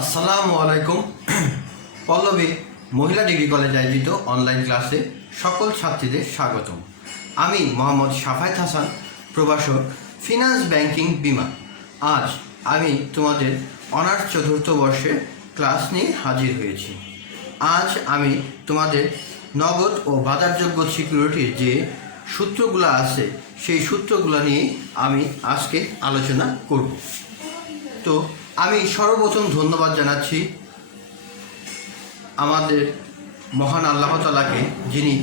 আসসালামু আলাইকুম। পল্লবী মহিলা ডিগ্রি কলেজ আয়োজিত অনলাইন ক্লাসে সকল ছাত্রীদের স্বাগতম। আমি মোহাম্মদ শাফায়েত হাসান, প্রভাষক, ফিনান্স ব্যাংকিং বিমা। আজ আমি তোমাদের অনার্স চতুর্থ বর্ষের ক্লাস নিয়ে হাজির হয়েছি। আজ আমি তোমাদের নগদ ও বাজারযোগ্য সিকিউরিটির যে সূত্রগুলো আছে সেই সূত্রগুলো নিয়ে আমি আজকে আলোচনা করব। তো আমি সর্বপ্রথম ধন্যবাদ জানাচ্ছি আমাদের মহান আল্লাহ তাআলাকে, যিনি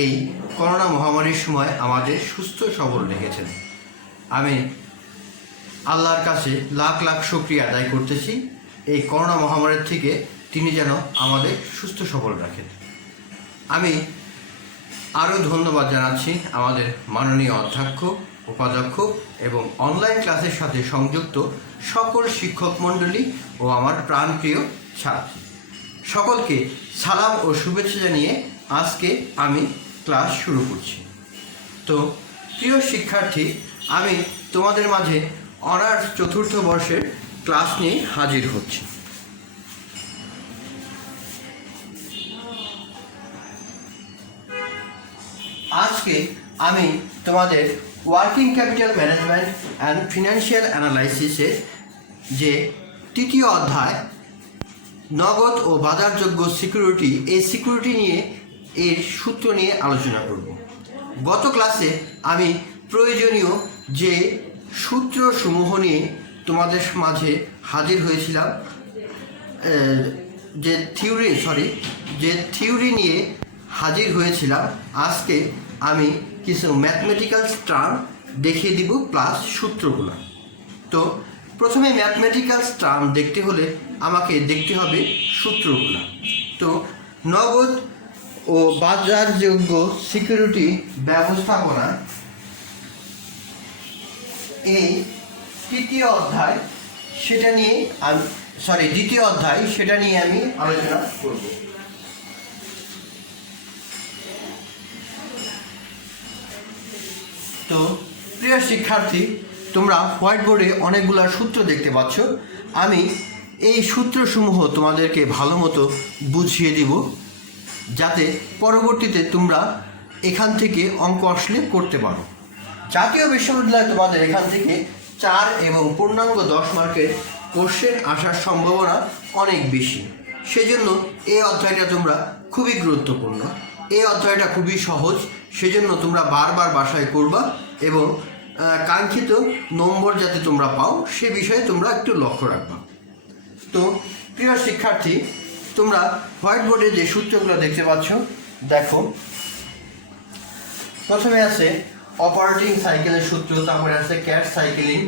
এই করোনা মহামারীর সময় আমাদের সুস্থ সবল রেখেছেন। আমি আল্লাহর কাছে লাখ লাখ শুকরিয়া আদায় করতেছি এই করোনা মহামারীর থেকে তিনি যেন আমাদের সুস্থ সবল রাখেন। আমি আরও ধন্যবাদ জানাচ্ছি আমাদের মাননীয় অধ্যক্ষ, উপাধ্যক্ষ এবং অনলাইন ক্লাসের সাথে সংযুক্ত সকল শিক্ষক মণ্ডলী ও আমার প্রাণপ্রিয় ছাত্রী সকলকে সালাম ও শুভেচ্ছা জানিয়ে আজকে আমি ক্লাস শুরু করছি। তো প্রিয় শিক্ষার্থী, আমি তোমাদের মাঝে অনার্স চতুর্থ বর্ষের ক্লাস নিয়ে হাজির হচ্ছি। আজকে আমি তোমাদের working capital management and financial অ্যানালাইসিসের যে তৃতীয় অধ্যায় নগদ ও বাজারযোগ্য সিকিউরিটি, এই সিকিউরিটি নিয়ে এর সূত্র নিয়ে আলোচনা করব। গত ক্লাসে আমি প্রয়োজনীয় যে সূত্রসমূহ নিয়ে তোমাদের মাঝে হাজির হয়েছিলাম, যে থিওরি নিয়ে হাজির হয়েছিলাম। আজকে আমি কিছু ম্যাথমেটিক্যাল টার্ম দেখিয়ে দিব প্লাস সূত্রগুলো। তো প্রথমে ম্যাথমেটিক্যাল টার্ম দেখতে হলে আমাকে দেখতে হবে সূত্রগুলো। তো নগদ ও বাজারযোগ্য সিকিউরিটি ব্যবস্থাপনা এই দ্বিতীয় অধ্যায় সেটা নিয়ে আমি আলোচনা করব। তো প্রিয় শিক্ষার্থী, তোমরা হোয়াইট বোর্ডে অনেকগুলো সূত্র দেখতে পাচ্ছ। আমি এই সূত্রসমূহ তোমাদেরকে ভালো মতো বুঝিয়ে দিব, যাতে পরবর্তীতে তোমরা এখান থেকে অঙ্ক আসলে করতে পারো। জাতীয় বিশ্ববিদ্যালয়ে তোমাদের এখান থেকে 4 এবং পূর্ণাঙ্গ 10 মার্কের কোশ্চেন আসার সম্ভাবনা অনেক বেশি। সেজন্য এই অধ্যায়টা তোমরা খুবই গুরুত্বপূর্ণ। এই অধ্যায়টা খুবই সহজ, সেজন্য তোমরা বারবার বাসায় করবা এবং কাঙ্ক্ষিত নম্বর যাতে তোমরা পাও সে বিষয়ে তোমরা একটু লক্ষ্য রাখবা। তো প্রিয় শিক্ষার্থী, তোমরা হোয়াইট বোর্ডে যে সূত্রগুলো দেখতে পাচ্ছ, দেখো প্রথমে আছে অপারেটিং সাইকেলের সূত্র, তারপরে আছে ক্যাশ সাইকেলিং,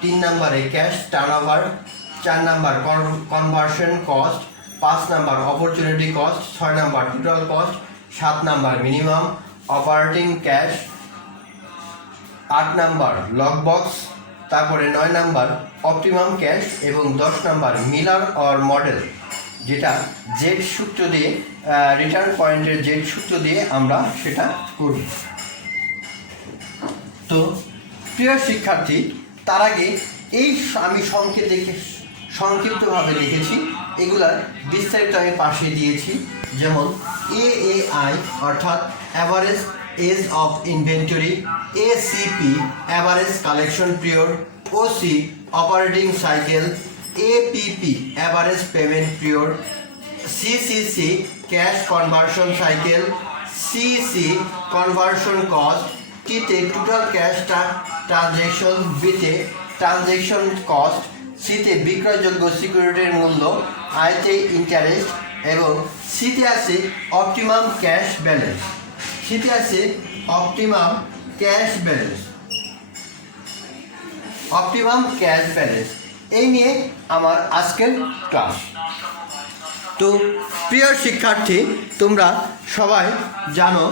3 নম্বরে cash turnover, 4 number conversion cost, 5 number opportunity cost, 6 number total cost, 7 number minimum operating cash, 8 number lock box, তারপরে 9 নাম্বার অপটিমাম ক্যাশ এবং 10 নাম্বার মিলার অর মডেল, যেটা জেড সূত্র দিয়ে রিটার্ন পয়েন্টের জেড সূত্র দিয়ে আমরা সেটা করি। তো প্রিয় শিক্ষার্থী, তার আগে এই আমি সংক্ষিপ্তভাবে লিখেছি, এগুলার বিস্তারিত আমি পাশে দিয়েছি। যেমন AAI অর্থাৎ average age of inventory, ACP average collection period, OC operating cycle, APP average payment period, CCC cash conversion cycle, CC conversion cost, টিতে টোটাল ক্যাশ ট্রানজ্যাকশন, বিতে ট্রানজ্যাকশন কস্ট, সিতে বিক্রয়যোগ্য সিকিউরিটির মূল্য, আইতে ইন্টারেস্ট এবং সিতে আছে অপটিমাম ক্যাশ ব্যালেন্স। এই নিয়ে আমার আজকের ক্লাস। তো প্রিয় শিক্ষার্থী, তোমরা সবাই জানো,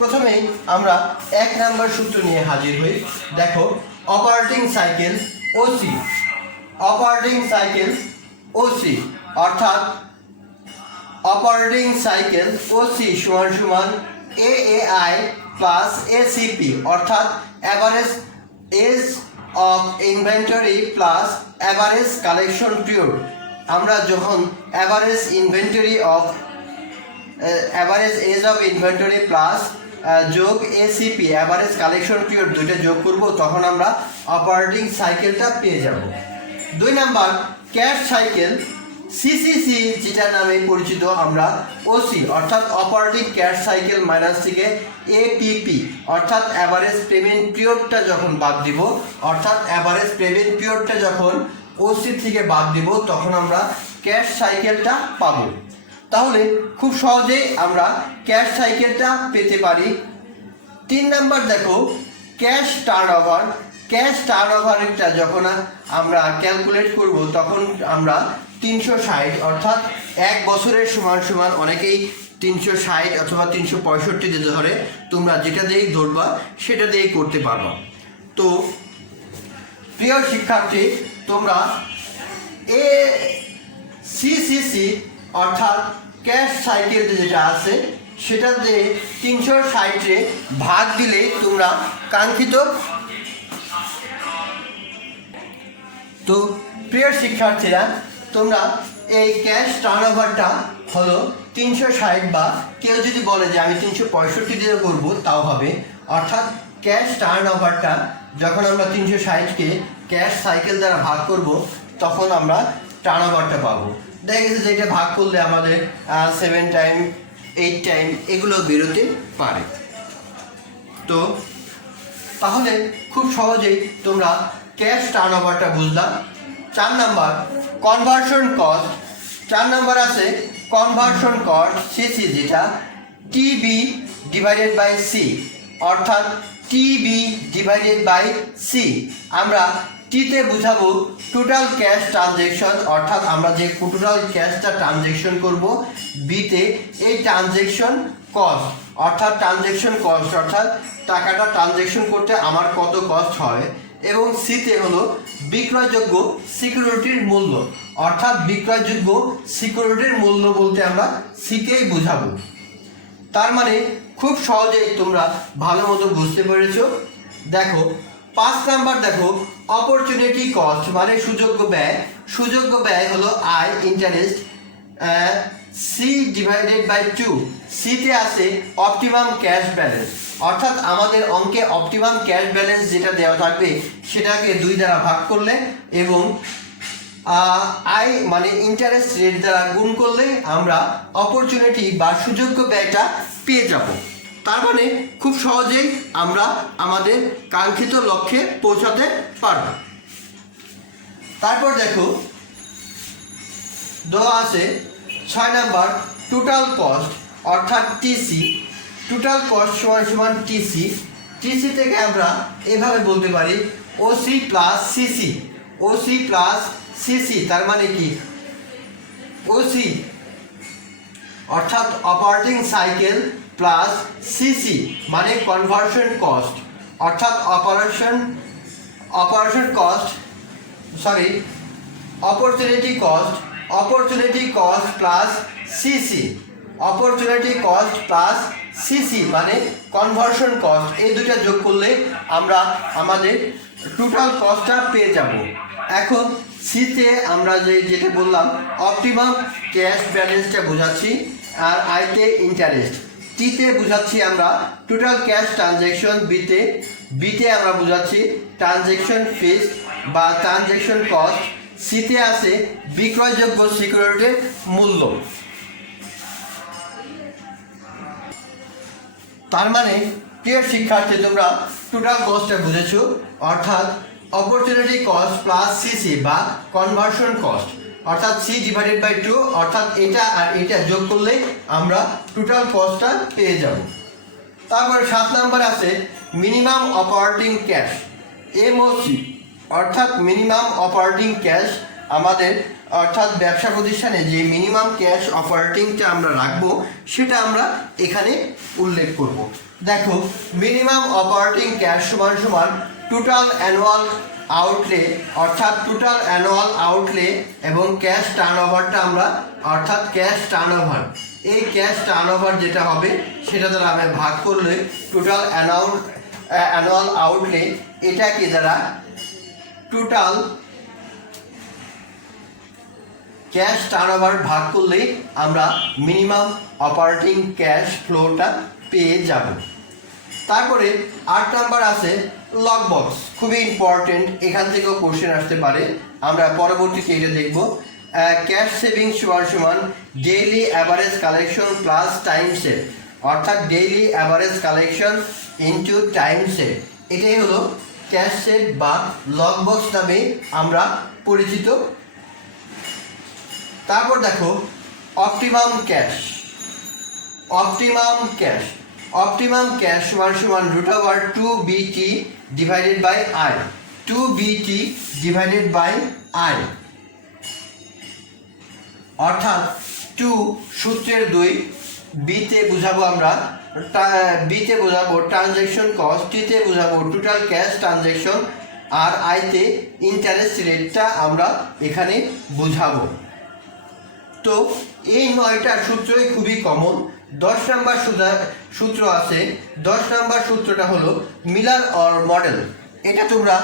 প্রথমেই আমরা 1 নাম্বার সূত্র নিয়ে হাজির হই। দেখো অপারেটিং সাইকেল OC অর্থাৎ অপারেটিং সাইকেল OC সমান AAI প্লাস ACP অর্থাৎ average age of inventory plus average collection period. আমরা যখন average inventory of average age of inventory plus যোগ এসিপি অ্যাভারেজ কালেকশন পিরিয়ড দুইটা যোগ করব, তখন আমরা অপারেটিং সাইকেলটা পেয়ে যাব। 2 নাম্বার ক্যাশ সাইকেল সিসিসি, যেটা নামে পরিচিত আমরা ওসি অর্থাৎ অপারেটিং ক্যাশ সাইকেল মাইনাস থেকে এপিপি অর্থাৎ অ্যাভারেজ পেমেন্ট পিরিয়ডটা যখন বাদ দিব, অর্থাৎ অ্যাভারেজ পেমেন্ট পিরিয়ডটা যখন ওসি থেকে বাদ দিব, তখন আমরা ক্যাশ সাইকেলটা পাবো। তাহলে খুব সহজেই আমরা ক্যাশ সাইকেলটা পেতে পারি। 3 নাম্বার দেখো ক্যাশ টার্নওভার। ক্যাশ টার্নওভারটা যখন আমরা ক্যালকুলেট করব, তখন আমরা 360 অর্থাৎ 1 বছরের সমান সমান, অনেকেই 360 অথবা 365 দিয়ে ধরে, তোমরা যেটা দিয়েই ধরবা সেটা দিয়েই করতে পারবা। তো প্রিয় শিক্ষার্থী, তোমরা এ সিসিসি অর্থাৎ ক্যাশ সাইকেল যেটা আছে সেটা দিয়ে 360-এ ভাগ দিলে তোমরা কাঙ্ক্ষিত। তো প্রিয় শিক্ষার্থীরা, তোমরা এই ক্যাশ টার্নওভারটা হলো 360, বা কেউ যদি বলে যে আমি 365 দিয়ে করবো তাও হবে। অর্থাৎ ক্যাশ টার্নওভারটা যখন আমরা 360-কে ক্যাশ সাইকেল দ্বারা ভাগ করব, তখন আমরা টার্নওভারটা পাবো। দেখা গেছে যে এটা ভাগ করলে আমাদের 7 টাইম 8 টাইম এগুলো বেরোতে পারে। তো তাহলে খুব সহজেই তোমরা ক্যাশ টার্নওভারটা বুঝলাম। 4 নাম্বার কনভার্সন কস্ট। 4 নাম্বার আছে কনভার্সন কস্ট সিসি, যেটা টিবি ডিভাইডেড বাই সি অর্থাৎ টিবি ডিভাইডেড বাই সি। আমরা টিতে বুঝাবো টোটাল ক্যাশ ট্রানজেকশন, অর্থাৎ আমরা যে টোটাল ক্যাশটা ট্রানজেকশন করব। বিতে এই ট্রানজেকশন কস্ট অর্থাৎ ট্রানজেকশন কস্ট অর্থাৎ টাকাটা ট্রানজেকশন করতে আমার কত কস্ট হয়, এবং সিতে হলো বিক্রয়যোগ্য সিকিউরিটির মূল্য অর্থাৎ বিক্রয়যোগ্য সিকিউরিটির মূল্য বলতে আমরা সিকেই বুঝাবো। তার মানে খুব সহজেই তোমরা ভালো মতো বুঝতে পেরেছো। দেখো 5 নাম্বার দেখো অপরচুনিটি কস্ট মানে সুযোগ্য ব্যয়। সুযোগ্য ব্যয় হলো I interest C divided by 2। সিতে আছে অপটিমাম ক্যাশ ব্যালেন্স, অর্থাৎ আমাদের অঙ্কে অপটিমাম ক্যাশ ব্যালেন্স যেটা দেওয়া থাকবে সেটাকে 2 দ্বারা ভাগ করলে এবং আই মানে ইন্টারেস্ট রেট দ্বারা গুণ করলে আমরা অপরচুনিটি বা সুযোগ্য ব্যয়টা পেয়ে যাব। তার মানে খুব সহজেই আমরা আমাদের কাঙ্ক্ষিত লক্ষ্যে পৌঁছাতে পারব। তারপর দেখো দেওয়া আছে 6 নাম্বার টোটাল কস্ট অর্থাৎ টিসি। টোটাল কস্ট সমান সমান টিসি। টিসি থেকে আমরা এভাবে বলতে পারি OC plus CC. OC plus CC তার মানে কি, ওসি অর্থাৎ অপারেটিং সাইকেল প্লাস সিসি মানে কনভার্সন কস্ট অর্থাৎ operation cost opportunity cost plus CC. Opportunity cost plus CC মানে কনভার্সন কস্ট, এই দুটো যোগ করলে আমরা আমাদের টোটাল কস্টটা পেয়ে যাব। এখন সিতে আমরা যেটা বললাম অপটিমাম ক্যাশ ব্যালেন্সটা বোঝাচ্ছি, আর আইতে ইন্টারেস্ট। টিতে বুঝাচ্ছি আমরা টোটাল ক্যাশ ট্রানজ্যাকশন। বিতে আমরা বুঝাচ্ছি ট্রানজ্যাকশন ফিস বা ট্রানজ্যাকশন কস্ট। সিতে আছে বিক্রয়যোগ্য সিকিউরিটির মূল্য। তার মানে প্রিয় শিক্ষার্থী, তোমরা টোটাল কস্টটা বুঝেছো, অর্থাৎ অপরচুনিটি কস্ট প্লাস সিসি বা কনভার্সন কস্ট অর্থাৎ সি ডিভাইডেড বাই 2, অর্থাৎ এটা আর এটা যোগ করলে আমরা টোটাল কস্টটা পেয়ে যাব। তারপরে 7 নাম্বার আছে মিনিমাম অপারেটিং ক্যাশ এমওসি অর্থাৎ মিনিমাম অপারেটিং ক্যাশ। আমাদের অর্থাৎ ব্যবসা প্রতিষ্ঠানে যে মিনিমাম ক্যাশ অপারেটিংটা আমরা রাখবো সেটা আমরা এখানে উল্লেখ করব। দেখো মিনিমাম অপারেটিং ক্যাশ সমান সমান টোটাল অ্যানুয়াল আউটলে অর্থাৎ টোটাল অ্যানুয়াল আউটলে এবং ক্যাশ টার্নওভারটা আমরা অর্থাৎ ক্যাশ টার্নওভার, এই ক্যাশ টার্নওভার যেটা হবে সেটা দ্বারা আমরা ভাগ করলে টোটাল অ্যানুয়াল আউটলে এটাকে দ্বারা টোটাল ক্যাশ টার্নওভার ভাগ করলে আমরা মিনিমাম অপারেটিং ক্যাশ ফ্লোটা পেয়ে যাব। তারপরে 8 নাম্বার আছে লক বক্স, খুবই ইম্পর্টেন্ট, এখান থেকেও কোশ্চেন আসতে পারে। আমরা পরবর্তীতে এটা দেখব। ক্যাশ সেভিংস সমান daily average collection plus time save, অর্থাৎ daily average collection into time save, এটাই হলো ক্যাশ সেভ বা লক বক্স নামে আমরা পরিচিত। তারপর দেখো অপটিমাম ক্যাশ। অপটিমাম ক্যাশ সমান √2BT divided by I, 2BT divided by I, অর্থাৎ 2 সূত্রের 2, বিতে বোঝাবো আমরা বিতে বোঝাবো ট্রানজ্যাকশন কস্ট, টিতে বোঝাবো টোটাল ক্যাশ ট্রানজ্যাকশন, আর আইতে ইন্টারেস্ট রেটটা আমরা এখানে বোঝাবো। তো এই 9টা সূত্রই খুবই কমন। 10 নাম্বার সূত্র আছে। 10 নাম্বার সূত্রটা হলো মিলার অর মডেল। এটা তোমরা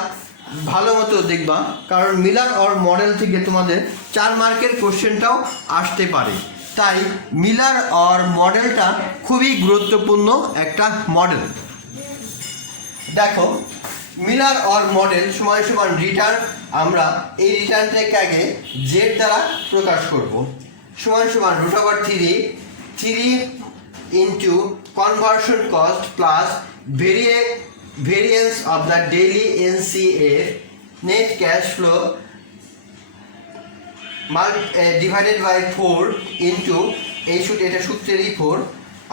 ভালো মতো দেখবা, কারণ মিলার অর মডেল থেকে তোমাদের 4 মার্কের কোশ্চেনটাও আসতে পারে। তাই মিলার অর মডেলটা খুবই গুরুত্বপূর্ণ একটা মডেল। দেখো মিলার অর মডেল সমান রিটার্ন, আমরা এই রিটার্নটাকে আগে জেড দ্বারা প্রকাশ করব। সমান √3 into conversion cost plus variance of the daily NCF net cash flow divided by 4 into এটা সূত্রেরই 4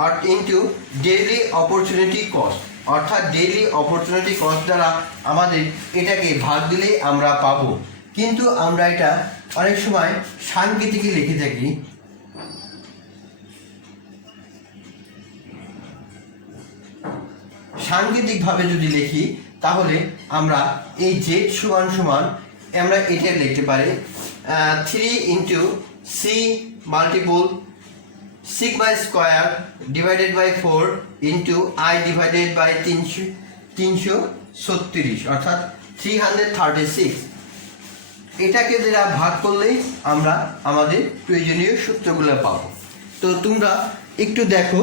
আর ইন্টু ডেইলি অপরচুনিটি কস্ট, অর্থাৎ ডেইলি অপরচুনিটি কস্ট দ্বারা আমাদের এটাকে ভাগ দিলে আমরা পাবো। কিন্তু আমরা এটা অনেক সময় সাংকেতিকে লিখে থাকি। সাংকেতিকভাবে যদি লিখি তাহলে আমরা এই জেড সমান আমরা এটা লিখতে পারি 3 into C multiple sigma square divided by 4 into I divided by 336, অর্থাৎ 336। এটাকে যারা ভাগ করলেই আমরা আমাদের প্রয়োজনীয় সূত্রগুলো পাবো। তো তোমরা একটু দেখো।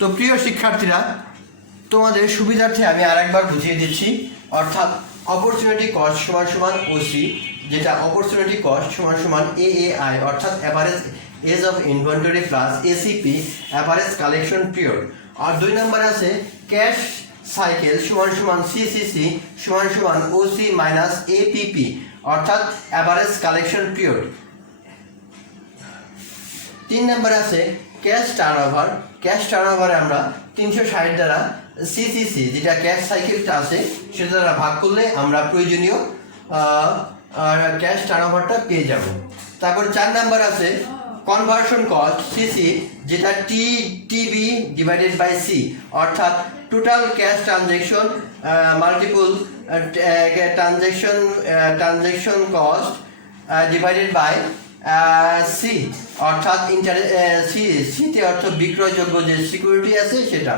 তো প্রিয় শিক্ষার্থীরা, তোমাদের সুবিধার্থে আমি আরেকবার বুঝিয়ে দিচ্ছি। অর্থাৎ অপরচুনিটি কস্ট সমান ওসি, যেটা অপরচুনিটি কস্ট সমান AAI, অর্থাৎ average age of inventory plus ACP average collection period. আর 2 নম্বর আছে ক্যাশ সাইকেল সমান CCC সমান OC মাইনাস APP, অর্থাৎ অ্যাভারেজ কালেকশন পিরিয়ড। 3 নম্বর আছে ক্যাশ টার্নওভার। ক্যাশ টার্নওভারে আমরা 360 দ্বারা CCC, যেটা ক্যাশ সাইকেলটা আছে, সেটা দ্বারা ভাগ করলে আমরা প্রয়োজনীয় ক্যাশ টার্নওভারটা পেয়ে যাব। তারপর 4 নাম্বার আছে কনভার্সন কস্ট CC, যেটা TB ডিভাইডেড বাই C, অর্থাৎ total cash transaction multiple transaction cost divided by C, অর্থাৎ সিতে অর্থ বিক্রয়যোগ্য যে সিকিউরিটি আছে সেটা।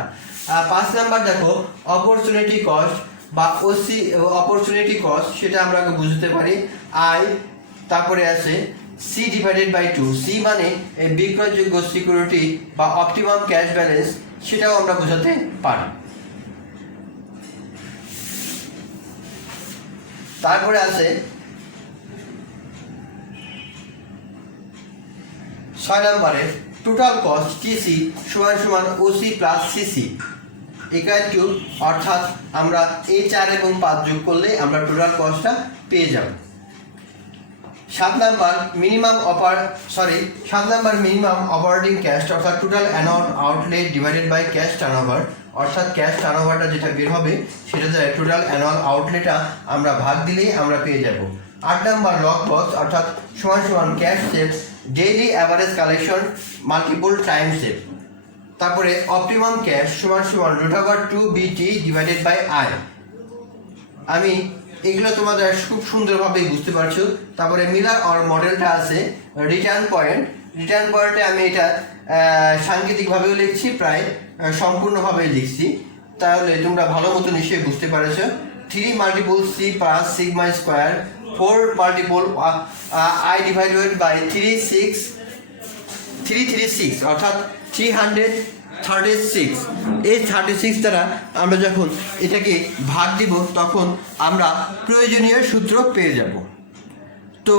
5 নাম্বার দেখো অপরচুনিটি কস্ট বা ওসি অপরচুনিটি কস্ট, সেটা আমরা বুঝতে পারি I, তারপরে আছে C ডিভাইডেড বাই 2, C মানে বিক্রয়যোগ্য সিকিউরিটি বা অপটিমাম ক্যাশ ব্যালেন্স, সেটাও আমরা বোঝাতে পারি। তারপরে আছে 6 নম্বরে টোটাল কস্ট TC সমান OC plus CC equal to, অর্থাৎ আমরা এই 4 এবং 5 যোগ করলে আমরা টোটাল কস্টটা পেয়ে যাব। 7 নাম্বার মিনিমাম অপারেটিং ক্যাশ, অর্থাৎ total annual outlet divided by cash turnover, অর্থাৎ ক্যাশ টার্নওভারটা যেটা বের হবে সেটা দ্বারা টোটাল অ্যানুয়াল আউটলেটটা আমরা ভাগ দিলেই আমরা পেয়ে যাব। 8 নাম্বার লক বক্স, অর্থাৎ সমান cash save daily average collection multiple time save. তারপরে অপটিমাম ক্যাশ সমান √2BT ডিভাইডেড বাই I। আমি এগুলো তোমাদের খুব সুন্দরভাবে বুঝতে পারছো। তারপরে মিলার অর মডেলটা আছে রিটার্ন পয়েন্টে আমি এটা সাংকেতিকভাবেও লিখছি, প্রায় সম্পূর্ণভাবেই লিখছি, তাহলে তোমরা ভালো মতো নিশ্চয়ই বুঝতে পারছো। 3 multiple C plus sigma square 4 multiple I divided by 336 অর্থাৎ 336। এই 36 দ্বারা আমরা যখন এটাকে ভাগ দিব তখন আমরা প্রয়োজনীয় সূত্র পেয়ে যাব। তো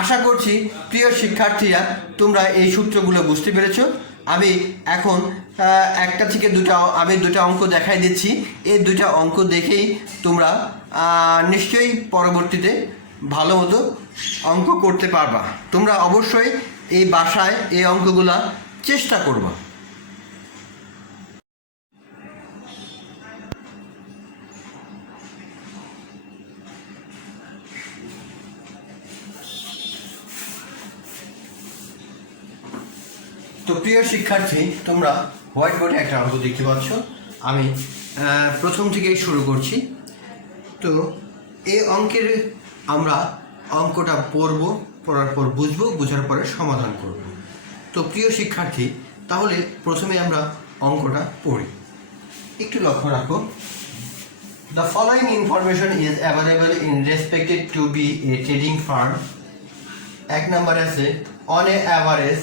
আশা করছি প্রিয় শিক্ষার্থীরা তোমরা এই সূত্রগুলো বুঝতে পেরেছো। আমি এখন একটা থেকে দুটা অঙ্ক দেখাই দিচ্ছি। এই দুটা অঙ্ক দেখেই তোমরা নিশ্চয়ই পরবর্তীতে ভালো মতো অঙ্ক করতে পারবা। তোমরা অবশ্যই এই বাসায় এই অঙ্কগুলা চেষ্টা করবা। তো প্রিয় শিক্ষার্থী, তোমরা হোয়াইট বোর্ডে একটা অঙ্ক দেখতে পাচ্ছ। আমি প্রথম থেকেই শুরু করছি। তো এই অঙ্কের আমরা অঙ্কটা পড়ার পর বুঝবো, বোঝার পরে সমাধান করব। তো প্রিয় শিক্ষার্থী, তাহলে প্রথমে আমরা অঙ্কটা পড়ি। একটু লক্ষ্য রাখো। The following information is available in respected to be a trading firm. এক নম্বর আছে on a average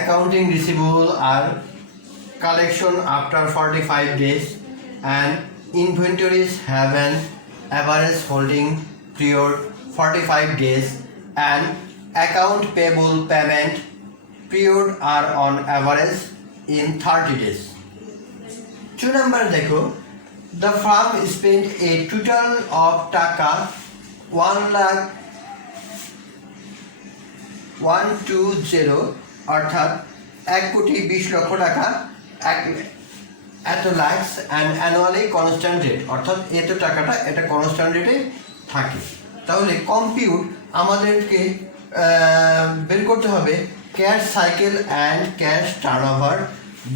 accounting receivable are collection after 45 days and inventories have an average holding period 45 days and account payable payment period are on average in 30 days. 2 number dekho, the firm spent a total of taka 1,120 অর্থাৎ 1,20,00,000 টাকা এত lakhs and annually constant rate, অর্থাৎ এত টাকাটা এটা constant রেটে থাকে। তাহলে কম্পিউট আমাদেরকে বের করতে হবে cash cycle and cash turnover.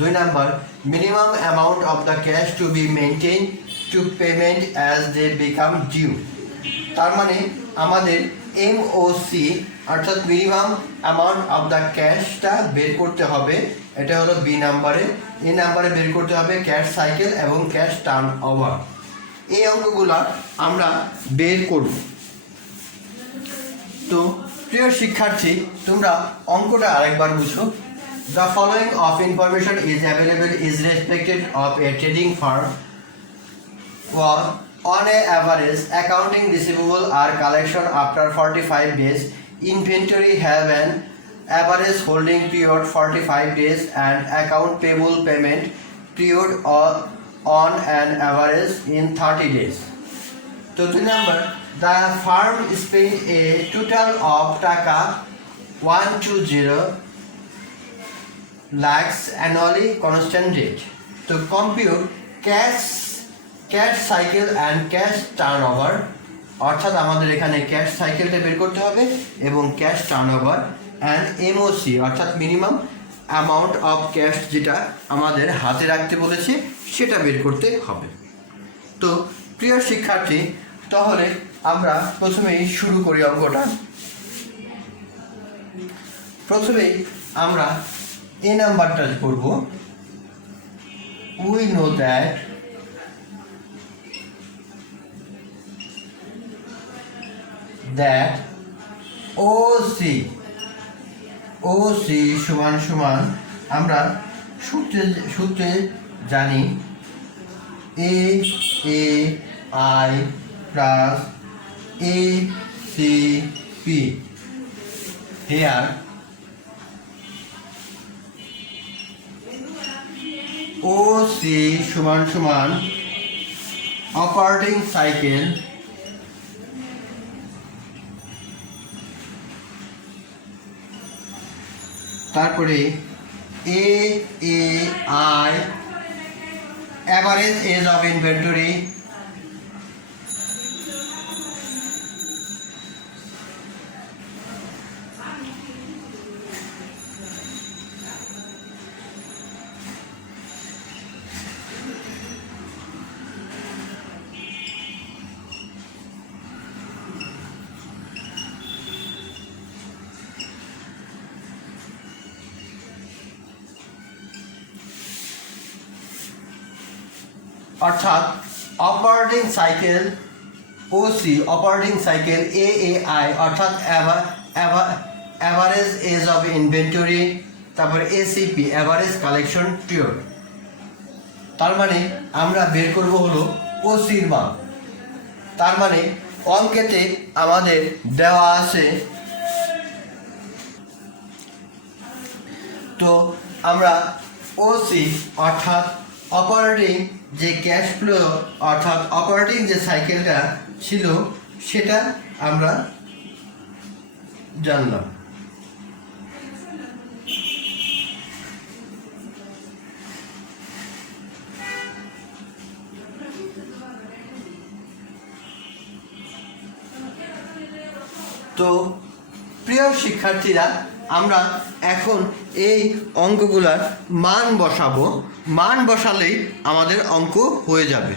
2 number minimum amount of the cash to be maintain to payment as they become due. তার মানে আমাদের MOC অর্থাৎ মিনিমাম অ্যামাউন্ট অফ দ্য ক্যাশটা বের করতে হবে, এটা হলো বি নাম্বারে। এই নাম্বারে বের করতে হবে ক্যাশ সাইকেল এবং ক্যাশ টার্ন ওভার। এই অঙ্কগুলো আমরা বের করব। তো প্রিয় শিক্ষার্থী, তোমরা অঙ্কটা আরেকবার বুঝো। The following of information is available is respected of A trading farm was on a average accounting receivable are collection after 45 days, inventory have an average holding period 45 days and account payable payment period on an average in 30 days. So 2 number, the firm spent a total of taka 120 lakhs annually constant rate. To compute cash cycle and cash turnover, অর্থাৎ আমাদের এখানে cash সাইকেলটা বের করতে হবে এবং cash turnover and MOC অর্থাৎ minimum amount of cash যেটা আমাদের হাতে রাখতে বলেছে সেটা বের করতে হবে। তো প্রিয় শিক্ষার্থী, তাহলে আমরা প্রথমেই শুরু করি অঙ্কটা। প্রথমেই আমরা এই নাম্বারটা করব। উই নো দ্যাট OC সমান সমান আমরা সূত্রে জানি AI plus ACP। Here OC সমান সমান অপারেটিং সাইকেল তারপরে AAI অ্যাভারেজ এজ অফ ইনভেন্টরি, অর্থাৎ operating cycle OC, operating cycle AAI অর্থাৎ অ্যাভারেজ এজ অফ ইনভেন্টরি, তারপরে এসিপি অ্যাভারেজ কালেকশন পিরিয়ড। তার মানে আমরা বের করব হলো ওসির মান। তার মানে অঙ্কেতে আমাদের দেওয়া আছে, তো আমরা ওসি অর্থাৎ অপারেটিং যে ক্যাশ ফ্লো অর্থাৎ অপারেটিং যে সাইকেলটা ছিল সেটা আমরা জানলাম। তো প্রিয় শিক্ষার্থীরা, আমরা এখন এই অঙ্কগুলার মান বসাবো। মান বসালেই আমাদের অঙ্ক হয়ে যাবে।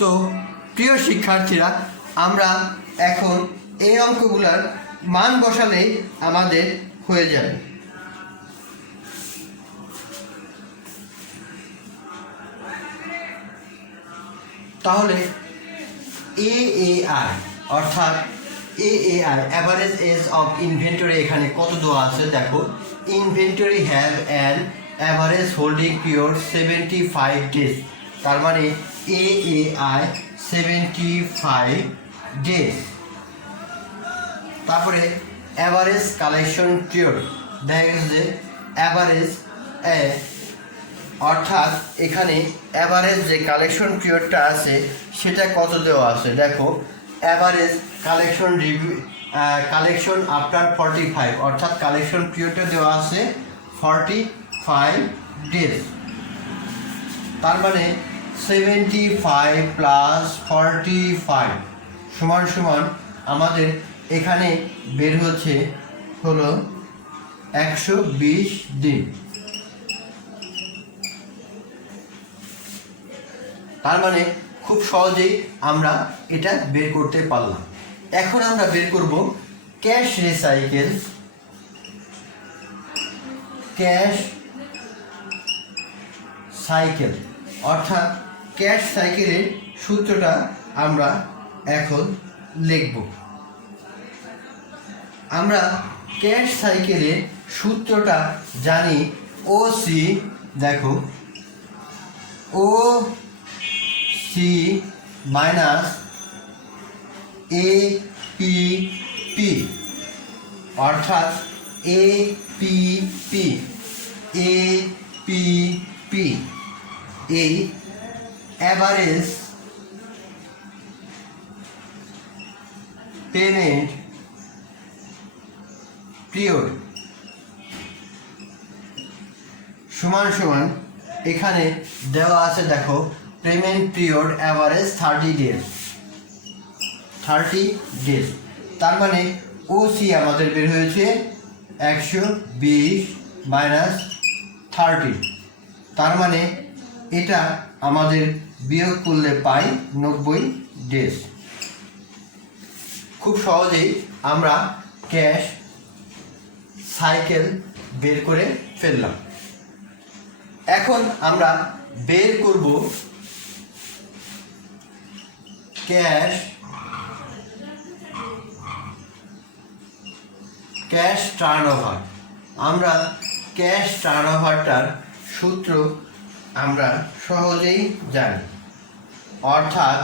তো প্রিয় শিক্ষার্থীরা, আমরা এখন এই অঙ্কগুলার মান বসালেই আমাদের হয়ে যাবে। তাহলে এএআই অর্থাৎ AAI average age of inventory এখানে কত দেওয়া আছে দেখো। Inventory have an average holding period 75 days. তার মানে এএআই 75 ডেজ। তারপরে অ্যাভারেজ কালেকশন পিরিয়ড দেখা গেছে যে অ্যাভারেজ অর্থাৎ এখানে অ্যাভারেজ যে কালেকশন পিরিয়ডটা আছে সেটা কত দেওয়া আছে দেখো। অ্যাভারেজ কালেকশন কালেকশন আফটার 45 অর্থাৎ কালেকশন পিরিয়ডটা দেওয়া আছে 45 ডেজ। তার মানে 75 প্লাস 45 সমান সমান আমাদের এখানে বের হচ্ছে হলো 120 দিন। তার মানে খুব সহজেই আমরা এটা বের করতে পারলাম। এখন আমরা বের করব ক্যাশ রিসাইকেল, ক্যাশ সাইকেল অর্থাৎ ক্যাশ সাইকেলের সূত্রটা আমরা এখন লিখব। আমরা ক্যাশ সাইকেলের সূত্রটা জানি ওসি, দেখো O C minus A P P অর্থাৎ A P P A P P এই অ্যাভারেজ পেমেন্ট পিরিয়ড সমান সমান এখানে দেওয়া আছে দেখো payment period average 30 days, 30 days. তার মানে ওসি আমাদের বের হয়েছে 120 মাইনাস 30। তার মানে এটা আমাদের বিয়োগ করলে পাই 90 ডেজ। খুব সহজেই আমরা ক্যাশ সাইকেল বের করে ফেললাম। এখন আমরা বের করব ক্যাশ টার্নওভার। আমরা ক্যাশ টার্নওভারটার সূত্র আমরা সহজেই জানি, অর্থাৎ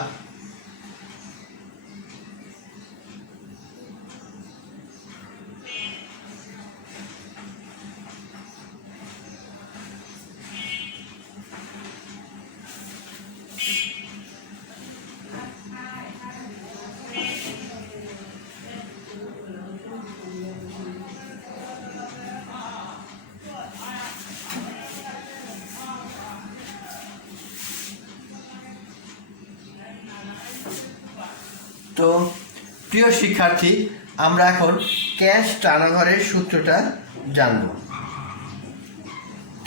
তো প্রিয় শিক্ষার্থী, আমরা এখন ক্যাশ টার্নওভারের সূত্রটা জানব।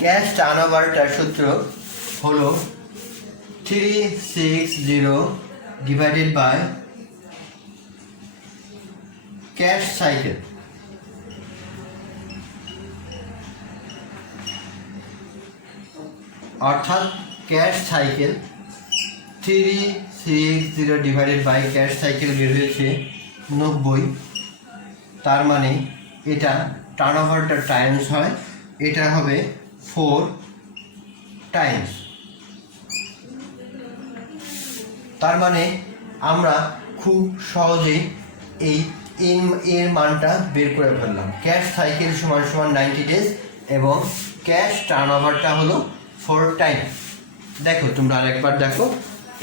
ক্যাশ টার্নওভারটার সূত্র হলো 360 ডিভাইডেড বাই ক্যাশ সাইকেল। অর্থাৎ cash cycle 360 divided by cash cycle বের হয়েছে 90। তার মানে এটা টার্নওভারটা টাইমস হয়, এটা হবে 4 টাইমস। তার মানে আমরা খুব সহজেই এই এর মানটা বের করে ফেললাম। ক্যাশ সাইকেল সমান সমান 90 ডেজ এবং ক্যাশ টার্নওভারটা হলো 4 টাইম। দেখো তোমরা আরেকবার দেখো।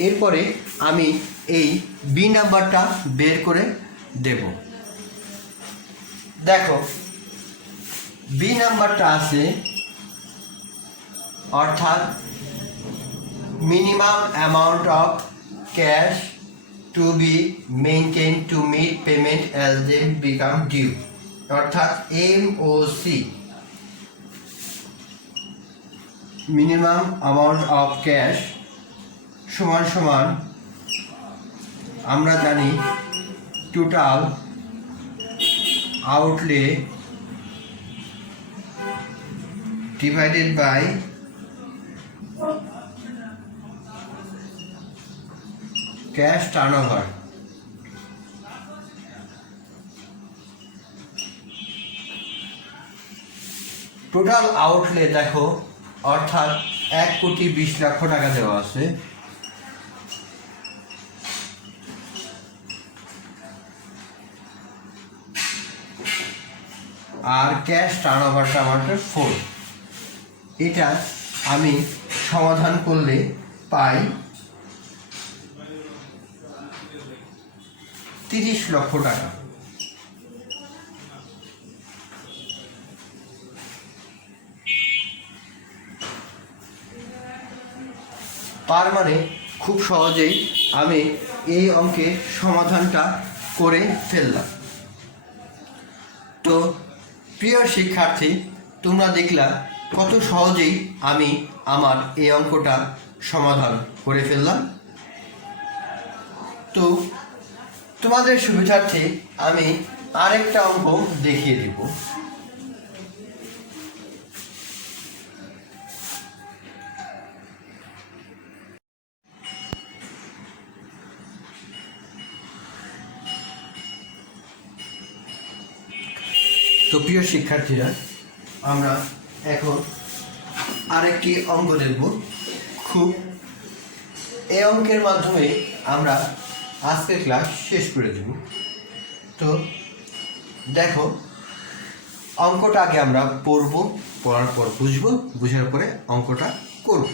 এরপরে আমি এই বি নাম্বারটা বের করে দেব। দেখো বি নাম্বারটা আছে অর্থাৎ minimum amount of cash to be maintain to meet payment as they become due, অর্থাৎ MOC, minimum amount of cash সমান সমান আমরা জানি total outlay divided by cash turnover. Total outlay দেখো অর্থাৎ 1,20,00,000 টাকা দেওয়া আছে। আর ক্যাশ টার্নওভারটা আমাদের 4। এটা আমি সমাধান করলে পাই 30 লক্ষ টাকা। তার মানে খুব সহজেই আমি এই অঙ্কের সমাধানটা করে ফেললাম। তো প্রিয় শিক্ষার্থী, তোমরা দেখলা কত সহজেই আমি আমার এই অঙ্কটা সমাধান করে ফেললাম। তো তোমাদের সুবিধার্থে আমি আরেকটা অঙ্ক দেখিয়ে দিব। তো প্রিয় শিক্ষার্থীরা, আমরা এখন আরেকটি অঙ্ক দেখব। এই অঙ্কের মাধ্যমে আমরা আজকের ক্লাস শেষ করে দেব। তো দেখো অঙ্কটা আগে আমরা পড়ব, পড়ার পর বুঝবো, বুঝার পরে অঙ্কটা করব।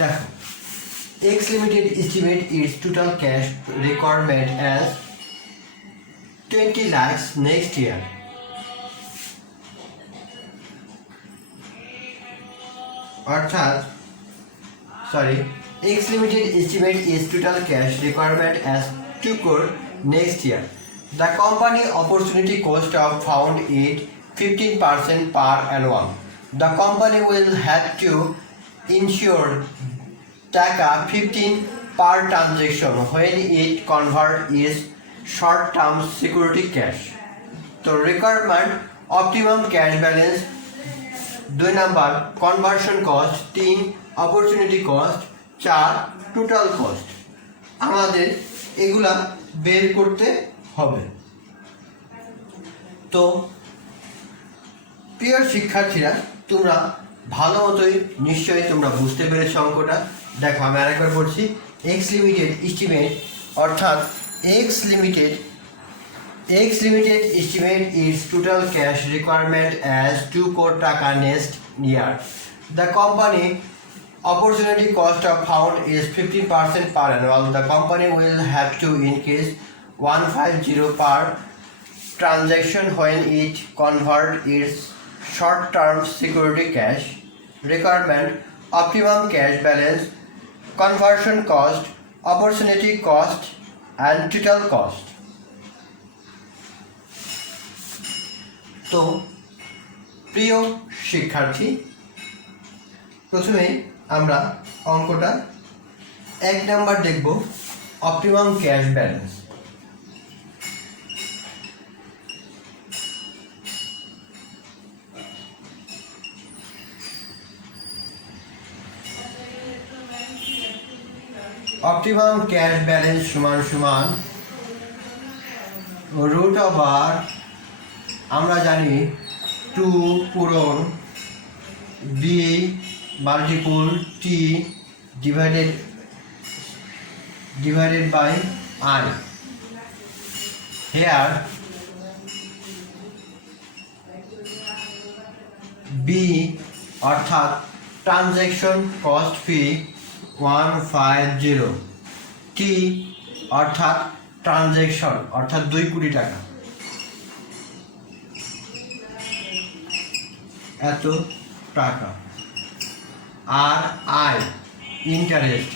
দেখো X Limited estimate its total cash requirement as 20 lakhs next year. অর্থাৎ X Limited estimate its total cash requirement as 2 crore next year. The company opportunity cost of found it 15% per annum. The company will have to insure taka 15 per transaction when it convert its short-term security cash. So requirement optimum cash balance 2 number conversion cost 3 opportunity cost 4 total cost আমাদের এগুলা বের করতে হবে। তো প্রিয় শিক্ষার্থীরা, তোমরা ভালো মতোই নিশ্চয়ই তোমরা বুঝতে পেরেছো অঙ্কটা। দেখো আমি আরেকবার বলছি। X Limited estimate অর্থাৎ X Limited estimate its total cash requirement as 2 crore taka next year. The company opportunity cost of fund is 15% per annum. The company will have to increase 150 per transaction when it convert its short-term security cash. Requirement optimum cash balance, conversion cost, opportunity cost and total cost. তো প্রিয় শিক্ষার্থী, প্রথমে আমরা অঙ্কটা 1 number দেখব, optimum cash balance. Optimum cash balance সমান সমান root over আমরা জানি 2 পূরণ B multiple T divided by I. Here B অর্থাৎ ট্রানজ্যাকশন কস্ট ফি 150, T অর্থাৎ ট্রানজ্যাকশন অর্থাৎ 2 কোটি টাকা, এত টাকা, আর I ইন্টারেস্ট,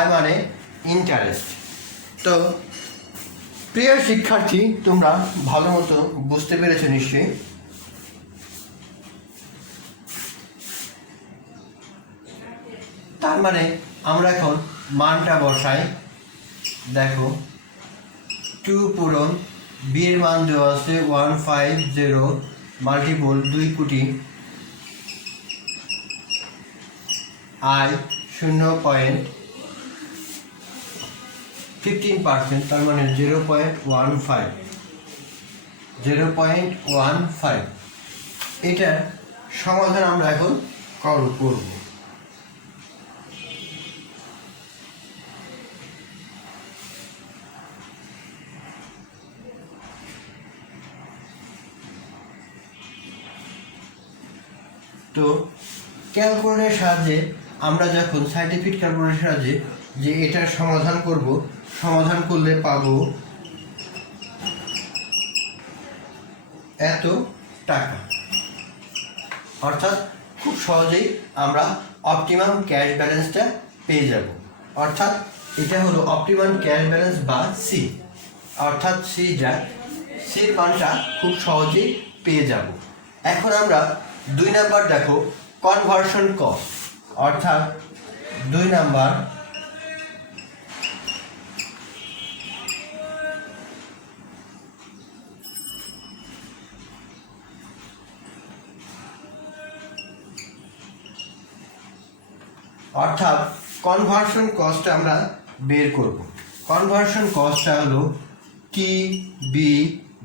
I মানে ইন্টারেস্ট। তো প্রিয় শিক্ষার্থী, তোমরা ভালো মতো বুঝতে পেরেছো নিশ্চয়ই। তার মানে আমরা এখন মানটা বসাই। দেখো 2 পূরণ বি এর মান দেওয়া আছে 150 মাল্টিপল 2 কোটি, আই 0.15%, তার মানে 0.15। এটার সমাধান আমরা এখন করব। তো ক্যালকুলেটরের সাহায্যে আমরা যখন সাইন্টিফিক ক্যালকুলেটরের সাহায্যে যে এটার সমাধান করব, সমাধান করলে পাবো এত টাকা। অর্থাৎ খুব সহজেই আমরা অপটিমাম ক্যাশ ব্যালেন্সটা পেয়ে যাব। অর্থাৎ এটা হলো অপটিমাম ক্যাশ ব্যালেন্স বা সি, অর্থাৎ সির মানটা খুব সহজেই পেয়ে যাব। এখন আমরা 2 নাম্বার দেখো কনভার্সন কস্ট, অর্থাৎ 2 নাম্বার অর্থাৎ কনভার্সন কস্ট আমরা বের করব। কনভার্সন কস্টটা হলো T B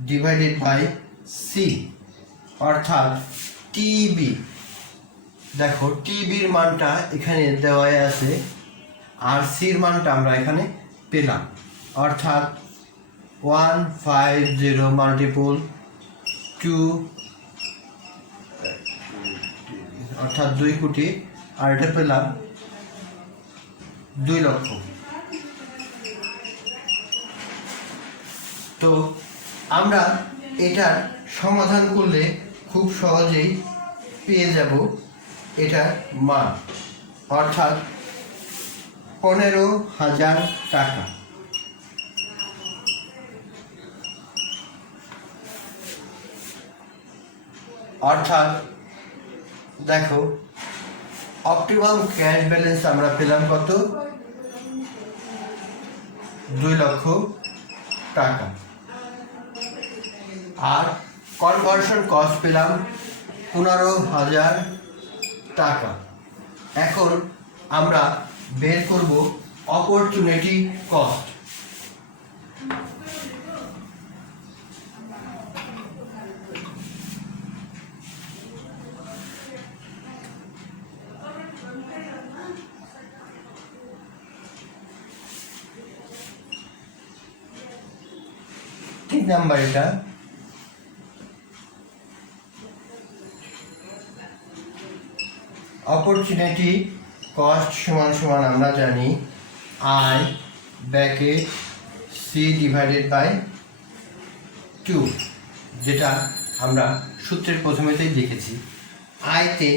divided by C, অর্থাৎ টিবি। দেখো টিবির মানটা এখানে দেওয়াই আছে আর সির মানটা আমরা এখানে পেলাম, অর্থাৎ 150 মাল্টিপল 2 অর্থাৎ 2 কোটি, আর এটা পেলাম 2 লক্ষ। তো আমরা এটার সমাধান করলে খুব সহজেই পেয়ে যাব এটার মান, অর্থাৎ 15,000 টাকা। অর্থাৎ দেখো অপটিমাম ক্যাশ ব্যালেন্স আমরা পেলাম কত, 2 লক্ষ টাকা, আর কনভার্সন কস্ট পেলাম 15,000 টাকা। এখন আমরা বের করব অপরচুনিটি কস্ট। ঠিক নাম্বার এটা, অপরচুনিটি কস্ট সমান সমান আমরা জানি I bracket C divided by 2, যেটা আমরা সূত্রের প্রথমেতেই দেখেছি। আইতে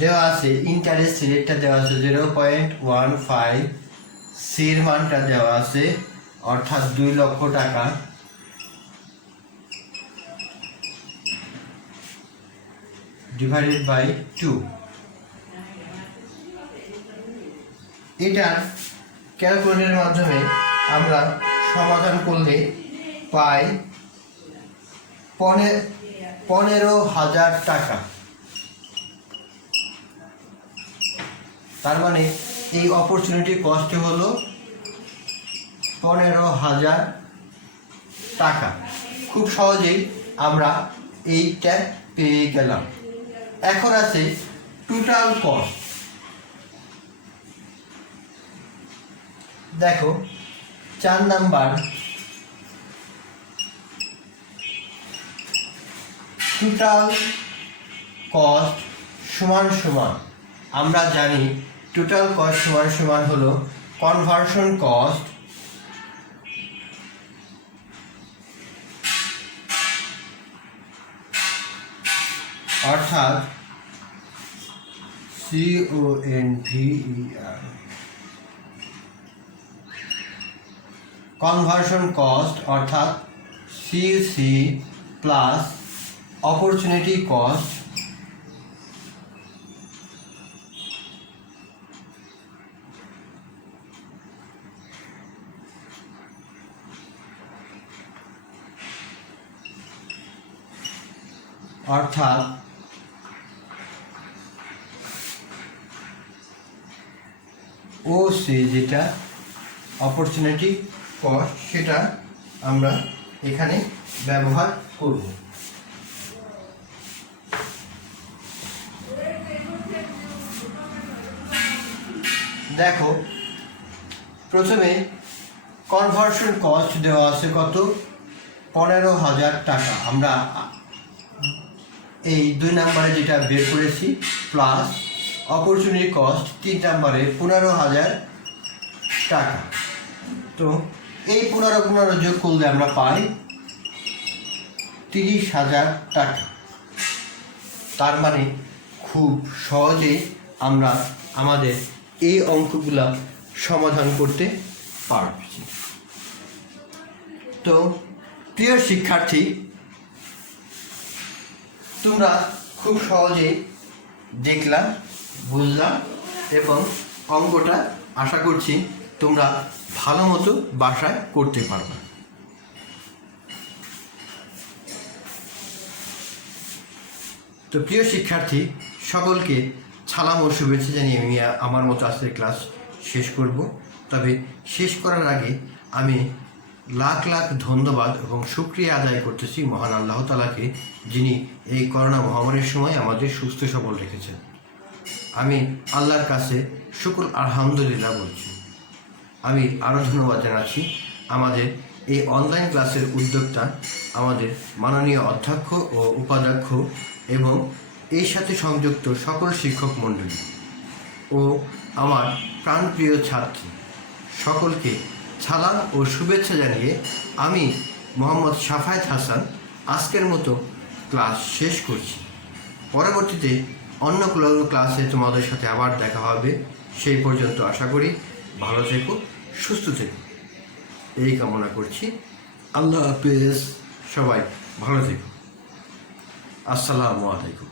দেওয়া আছে ইন্টারেস্ট রেটটা দেওয়া আছে 0.15, সির মানটা দেওয়া আছে অর্থাৎ 2 লক্ষ টাকা, ডিভাইডেড বাই 2। এটার ক্যালকুলেটরের মাধ্যমে আমরা সমাধান করলে পাই 15,000 টাকা। তার মানে এই অপরচুনিটি কস্ট হলো 15,000 টাকা। খুব সহজেই আমরা এইটা পেয়ে গেলাম। এখন আছে টোটাল কস্ট। দেখো 4 নাম্বার, টোটাল কস্ট সমান সমান, আমরা জানি টোটাল কস্ট সমান সমান হলো কনভার্সন কস্ট অর্থাৎ CONVER, কনভার্সন কস্ট অর্থাৎ CC প্লাস অপরচুনিটি কস্ট অর্থাৎ OC, যেটা অপরচুনিটি কস্ট, সেটা আমরা এখানে ব্যবহার করব। দেখো প্রথমে কনভার্সন কস্ট দেওয়া আছে কত, 15,000 টাকা। আমরা এই 2 নম্বরে যেটা বের করেছি প্লাস অপরচুনিটি কস্ট 3 নম্বরে 15,000 টাকা। তো এই 15 যোগ করলে আমরা পাই 30,000 টাকা। তার মানে খুব সহজে আমরা আমাদের এই অঙ্কগুলা সমাধান করতে পারছি। তো প্রিয় শিক্ষার্থী, তোমরা খুব সহজে দেখলাম, বুঝলাম এবং অঙ্কটা আশা করছি তোমরা ভালো মতো বাসায় করতে পারবে। তো প্রিয় শিক্ষার্থী, সকলকে সালাম ও শুভেচ্ছা জানিয়ে আমি আমার মতো আজকের ক্লাস শেষ করব। তবে শেষ করার আগে আমি লাখ লাখ ধন্যবাদ এবং শুকরিয়া আদায় করতেছি মহান আল্লাহ তাআলাকে, যিনি এই করোনা মহামারীর সময় আমাদের সুস্থ সবল রেখেছেন। আমি আল্লাহর কাছে শুকর আলহামদুলিল্লাহ বলছি। আমি আরও ধন্যবাদ জানাচ্ছি আমাদের এই অনলাইন ক্লাসের উদ্যোক্তা, আমাদের মাননীয় অধ্যক্ষ ও উপাধ্যক্ষ এবং এর সাথে সংযুক্ত সকল শিক্ষক মণ্ডলী ও আমার প্রাণপ্রিয় ছাত্রী সকলকে সালাম ও শুভেচ্ছা জানিয়ে আমি মোহাম্মদ শাফায়েত হাসান আজকের মতো ক্লাস শেষ করছি। পরবর্তীতে অন্য কোনো ক্লাসে তোমাদের সাথে আবার দেখা হবে। সেই পর্যন্ত আশা করি ভালো থেকো, সুস্থ থেকো, এই কামনা করছি। আল্লাহ হাফেজ, সবাই ভালো থেকো। আসসালামু আলাইকুম।